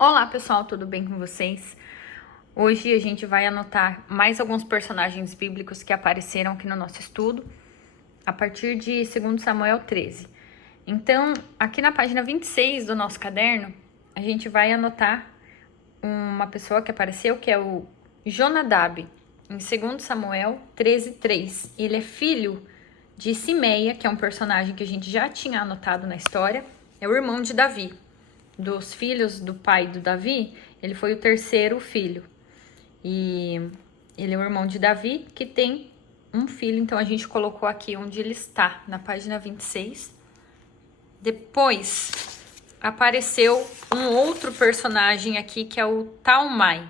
Olá pessoal, tudo bem com vocês? Hoje a gente vai anotar mais alguns personagens bíblicos que apareceram aqui no nosso estudo, a partir de 2 Samuel 13. Então, aqui na página 26 do nosso caderno, a gente vai anotar uma pessoa que apareceu, que é o Jonadab, em 2 Samuel 13:3. Ele é filho de Simeia, que é um personagem que a gente já tinha anotado na história, é o irmão de Davi. Dos filhos do pai do Davi, ele foi o terceiro filho. E ele é o irmão de Davi, que tem um filho. Então, a gente colocou aqui onde ele está, na página 26. Depois, apareceu um outro personagem aqui, que é o Talmai.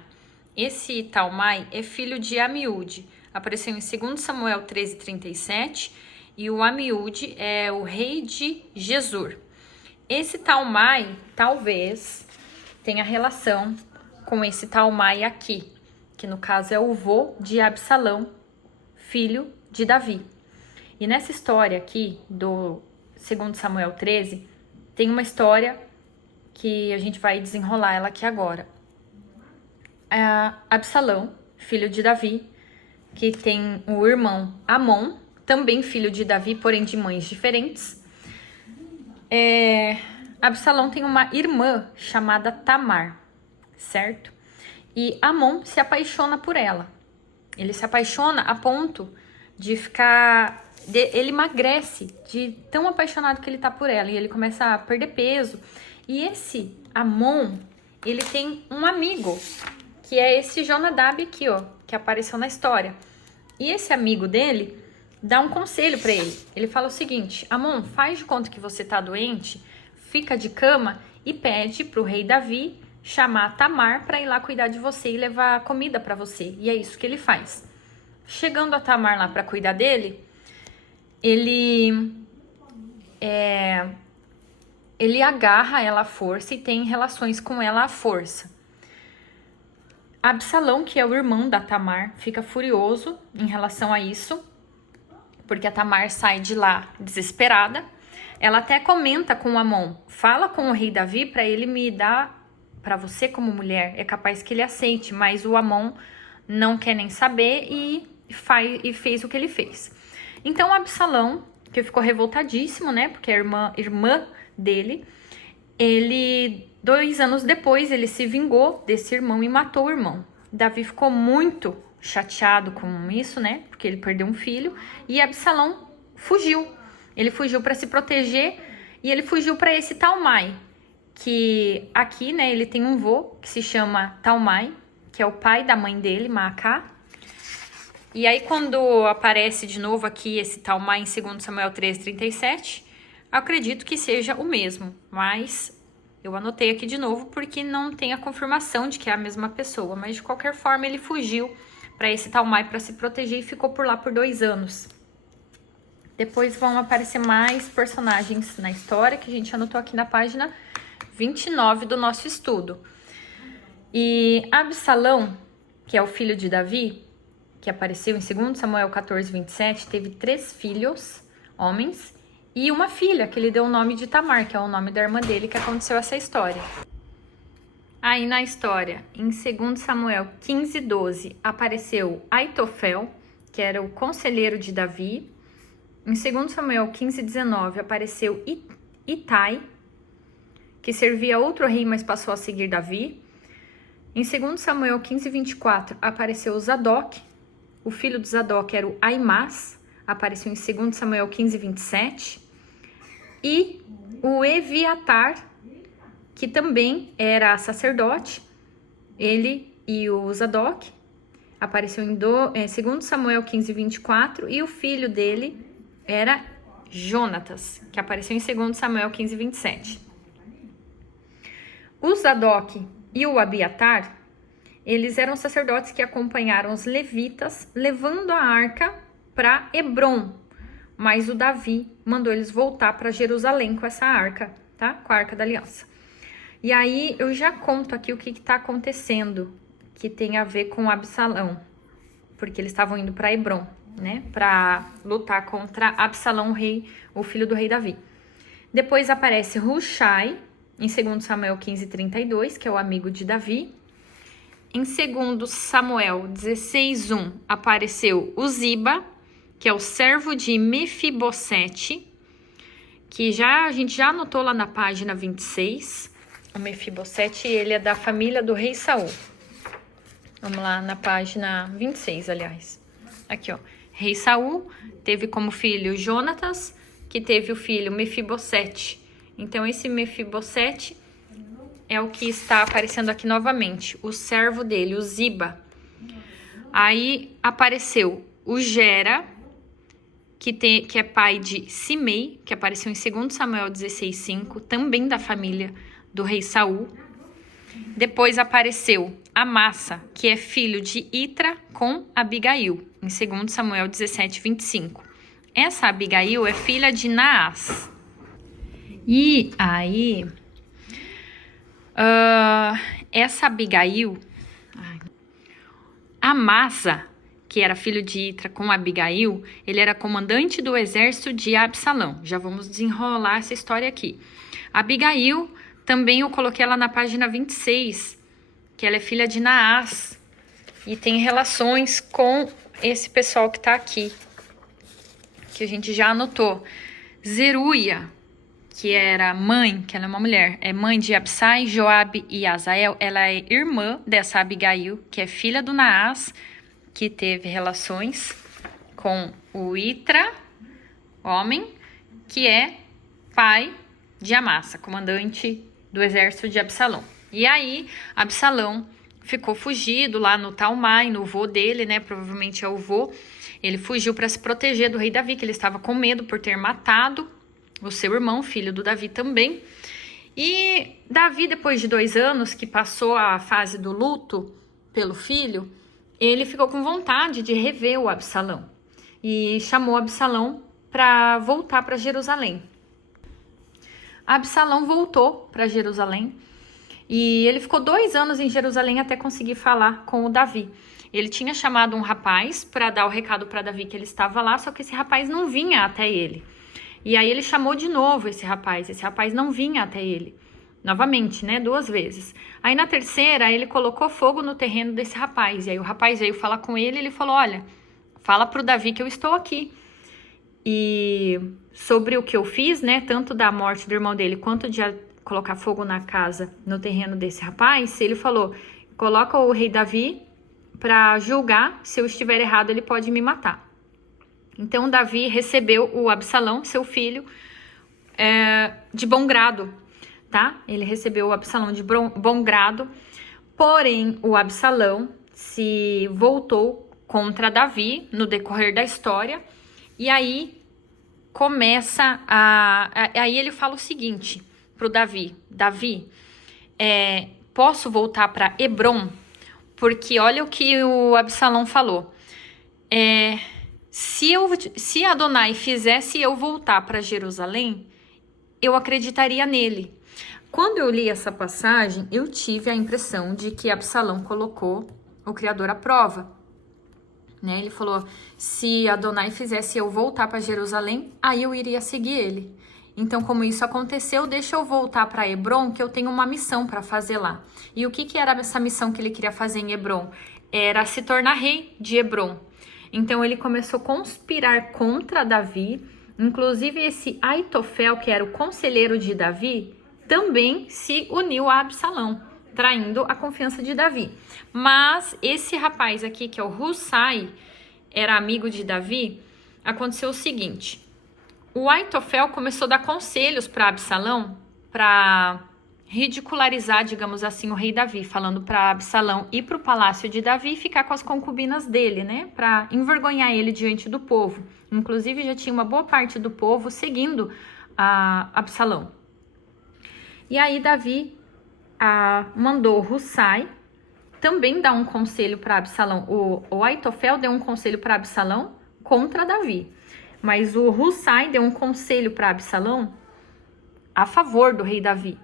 Esse Talmai é filho de Amiúde. Apareceu em 2 Samuel 13:37. E o Amiúde é o rei de Gesur. Esse Talmai, talvez, tenha relação com esse Talmai aqui, que no caso é o vô de Absalão, filho de Davi. E nessa história aqui, do 2 Samuel 13, tem uma história que a gente vai desenrolar ela aqui agora. Absalão, filho de Davi, que tem o irmão Amon, também filho de Davi, porém de mães diferentes. Absalão tem uma irmã chamada Tamar, certo? E Amon se apaixona por ela. Ele se apaixona a ponto de ficar... Ele emagrece de tão apaixonado que ele tá por ela. E ele começa a perder peso. E esse Amon, ele tem um amigo, que é esse Jonadab aqui, ó, que apareceu na história. E esse amigo dele dá um conselho pra ele. Ele fala o seguinte: Amon, faz de conta que você tá doente, fica de cama e pede pro rei Davi chamar Tamar para ir lá cuidar de você e levar comida para você. E é isso que ele faz. Chegando a Tamar lá para cuidar dele, ele agarra ela à força e tem relações com ela à força. Absalão, que é o irmão da Tamar, fica furioso em relação a isso, porque a Tamar sai de lá desesperada. Ela até comenta com o Amon: fala com o rei Davi para ele me dar para você como mulher, é capaz que ele aceite. Mas o Amon não quer nem saber e fez o que ele fez. Então Absalão, que ficou revoltadíssimo, né, porque a irmã dele, 2 anos depois, ele se vingou desse irmão e matou o irmão. Davi ficou muito chateado com isso, né, porque ele perdeu um filho, e Absalão fugiu. Ele fugiu para se proteger e ele fugiu para esse Talmai, que aqui, né, ele tem um vô que se chama Talmai, que é o pai da mãe dele, Maacá. E aí, quando aparece de novo aqui esse Talmai em 2 Samuel 13:37, acredito que seja o mesmo, mas eu anotei aqui de novo porque não tem a confirmação de que é a mesma pessoa. Mas de qualquer forma, ele fugiu para esse Talmai para se proteger e ficou por lá por 2 anos. Depois vão aparecer mais personagens na história que a gente anotou aqui na página 29 do nosso estudo. E Absalão, que é o filho de Davi, que apareceu em 2 Samuel 14:27, teve 3 filhos, homens, e uma filha, que ele deu o nome de Tamar, que é o nome da irmã dele, que aconteceu essa história. Aí na história, em 2 Samuel 15:12, apareceu Aitofel, que era o conselheiro de Davi. Em 2 Samuel 15:19, apareceu Itai, que servia a outro rei, mas passou a seguir Davi. Em 2 Samuel 15:24, apareceu Zadok. O filho de Zadok era o Aimás, apareceu em 2 Samuel 15:27. E o Eviatar, que também era sacerdote, ele e o Zadok, apareceu em 2 Samuel 15:24. E o filho dele era Jonatas, que apareceu em 2 Samuel 15:27. O Zadok e o Abiatar, eles eram sacerdotes que acompanharam os levitas levando a arca para Hebrom, mas o Davi mandou eles voltar para Jerusalém com essa arca, tá? Com a arca da aliança. E aí eu já conto aqui o que está acontecendo, que tem a ver com Absalão, porque eles estavam indo para Hebrom, né? Para lutar contra Absalão, o filho do rei Davi. Depois aparece Hushai, em 2 Samuel 15:32, que é o amigo de Davi. Em 2 Samuel 16:1, apareceu o Ziba, que é o servo de Mefibosete, que a gente já anotou lá na página 26. O Mefibosete, ele é da família do rei Saul. Vamos lá na página 26, aliás. Aqui, ó. Rei Saul teve como filho Jonatas, que teve o filho Mefibosete. Então, esse Mefibosete é o que está aparecendo aqui novamente. O servo dele, o Ziba. Aí apareceu o Gera, que é pai de Simei, que apareceu em 2 Samuel 16:5, também da família do rei Saul. Depois apareceu Amassa, que é filho de Itra com Abigail, em 2 Samuel 17:25. Essa Abigail é filha de Naás. E aí, essa Abigail, Amassa, que era filho de Itra com Abigail, ele era comandante do exército de Absalão. Já vamos desenrolar essa história aqui. Abigail, também eu coloquei ela na página 26, que ela é filha de Naás e tem relações com esse pessoal que tá aqui, que a gente já anotou. Zeruia, que era mãe, que ela é uma mulher, é mãe de Absai, Joabe e Azael, ela é irmã dessa Abigail, que é filha do Naás, que teve relações com o Itra, homem, que é pai de Amassa, comandante do exército de Absalão. E aí, Absalão ficou fugido lá no Talmai, no vô dele, né? Provavelmente é o vô. Ele fugiu para se proteger do rei Davi, que ele estava com medo por ter matado o seu irmão, filho do Davi também. E Davi, depois de 2 anos, que passou a fase do luto pelo filho, ele ficou com vontade de rever o Absalão e chamou Absalão para voltar para Jerusalém. Absalão voltou para Jerusalém e ele ficou 2 anos em Jerusalém até conseguir falar com o Davi. Ele tinha chamado um rapaz para dar o recado para Davi que ele estava lá, só que esse rapaz não vinha até ele. E aí ele chamou de novo esse rapaz não vinha até ele. Novamente, né? 2 vezes. Aí na terceira, ele colocou fogo no terreno desse rapaz. E aí o rapaz veio falar com ele, ele falou, olha, fala pro Davi que eu estou aqui. E sobre o que eu fiz, né? Tanto da morte do irmão dele, quanto de colocar fogo na casa, no terreno desse rapaz, ele falou, coloca o rei Davi para julgar, se eu estiver errado, ele pode me matar. Então Davi recebeu o Absalão, seu filho, de bom grado, tá? Ele recebeu o Absalão de bom grado, porém o Absalão se voltou contra Davi no decorrer da história, e aí aí ele fala o seguinte pro Davi, posso voltar para Hebron? Porque olha o que o Absalão falou, se Adonai fizesse eu voltar para Jerusalém, eu acreditaria nele. Quando eu li essa passagem, eu tive a impressão de que Absalão colocou o Criador à prova. Né? Ele falou, se Adonai fizesse eu voltar para Jerusalém, aí eu iria seguir ele. Então, como isso aconteceu, deixa eu voltar para Hebron, que eu tenho uma missão para fazer lá. E o que era essa missão que ele queria fazer em Hebron? Era se tornar rei de Hebron. Então, ele começou a conspirar contra Davi. Inclusive, esse Aitofel, que era o conselheiro de Davi, também se uniu a Absalão, traindo a confiança de Davi. Mas esse rapaz aqui, que é o Hussai, era amigo de Davi, aconteceu o seguinte. O Aitofel começou a dar conselhos para Absalão para ridicularizar, digamos assim, o rei Davi, falando para Absalão ir para o palácio de Davi e ficar com as concubinas dele, né? Para envergonhar ele diante do povo. Inclusive, já tinha uma boa parte do povo seguindo a Absalão. E aí, Davi mandou Hussai também dar um conselho para Absalão. O Aitofel deu um conselho para Absalão contra Davi. Mas o Hussai deu um conselho para Absalão a favor do rei Davi.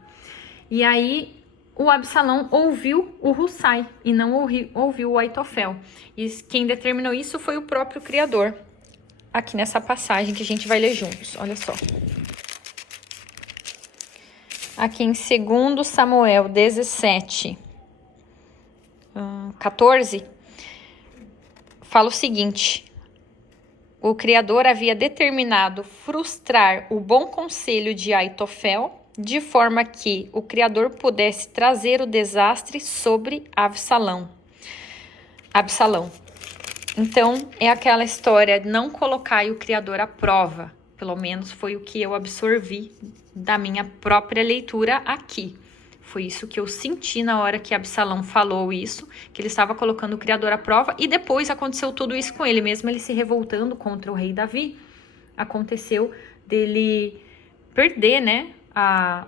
E aí o Absalão ouviu o Hussai e não ouviu o Aitofel. E quem determinou isso foi o próprio Criador. Aqui nessa passagem que a gente vai ler juntos. Olha só. aqui em 2 Samuel 17, 14, fala o seguinte: o Criador havia determinado frustrar o bom conselho de Aitofel, de forma que o Criador pudesse trazer o desastre sobre Absalão. Então, é aquela história de não colocar o Criador à prova. Pelo menos foi o que eu absorvi da minha própria leitura aqui. Foi isso que eu senti na hora que Absalão falou isso, que ele estava colocando o Criador à prova, e depois aconteceu tudo isso com ele, mesmo ele se revoltando contra o rei Davi. Aconteceu dele perder, né,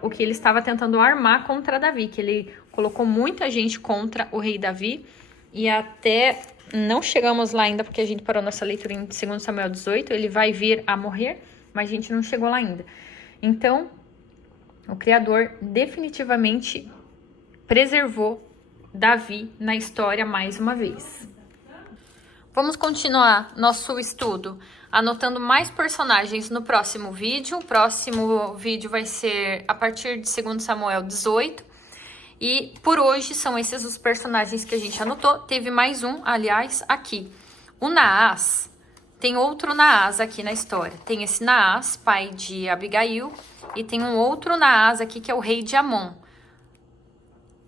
o que ele estava tentando armar contra Davi, que ele colocou muita gente contra o rei Davi, e até não chegamos lá ainda, porque a gente parou nossa leitura em 2 Samuel 18, ele vai vir a morrer, mas a gente não chegou lá ainda. Então, o Criador definitivamente preservou Davi na história mais uma vez. Vamos continuar nosso estudo anotando mais personagens no próximo vídeo. O próximo vídeo vai ser a partir de 2 Samuel 18. E por hoje são esses os personagens que a gente anotou. Teve mais um, aliás, aqui. O Naás, tem outro Naás aqui na história. Tem esse Naás, pai de Abigail, e tem um outro Naás aqui que é o rei de Amon.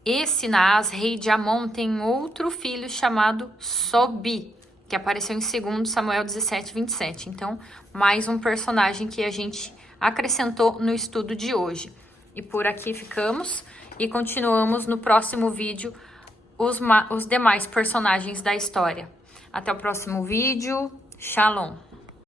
Esse Naás, rei de Amon, tem outro filho chamado Sobi, que apareceu em 2 Samuel 17, 27. Então, mais um personagem que a gente acrescentou no estudo de hoje. E por aqui ficamos e continuamos no próximo vídeo os demais personagens da história. Até o próximo vídeo. Shalom!